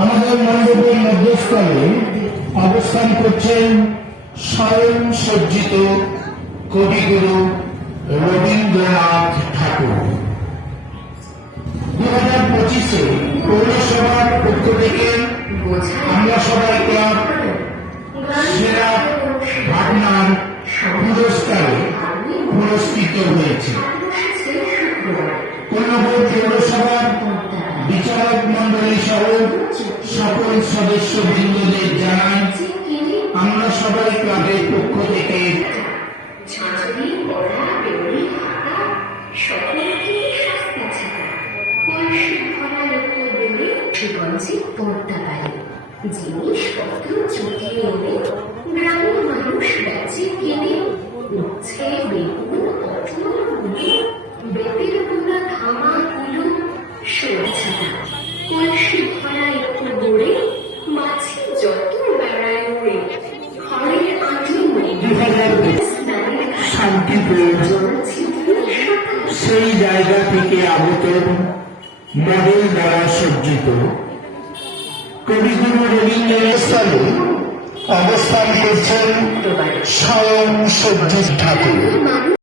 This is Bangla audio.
আমাদের মণ্ডপের মধ্যস্থলে অবস্থান করছেন স্বয়ং সজ্জিত কবিগুরু রবীন্দ্রনাথ ঠাকুর। 2025-এ পৌরসভার পক্ষ থেকে আমরা সবাই ক্লাব সেরা ভাবনার পুরস্কারে পুরস্কৃত হয়েছে। কোন্নগর পৌরসভার বিচারক মন্ডলী সহ সকল সদস্য বৃন্দদের জানাই আমরা সবাই ক্লাবের পক্ষ থেকে জিনিসপত্র জুটিয়ে এনে গ্রামের মানুষ বেচে কিনে উচ্ছে বেগুন পটল বেতের গুঁড়া ধামা কুলো সরছে না কলসি ভরা একটু গড়ে মাছি যত বেড়ায় উড়ে ঘরের আঁটি শান্তি প্রয়োজন, সেই জায়গা থেকে আগত মডেল দ্বারা সজ্জিত কবিগুরু রবীন্দ্রনাথ স্থলে অবস্থান করছেন স্বয়ং সজ্জিত ঠাকুর।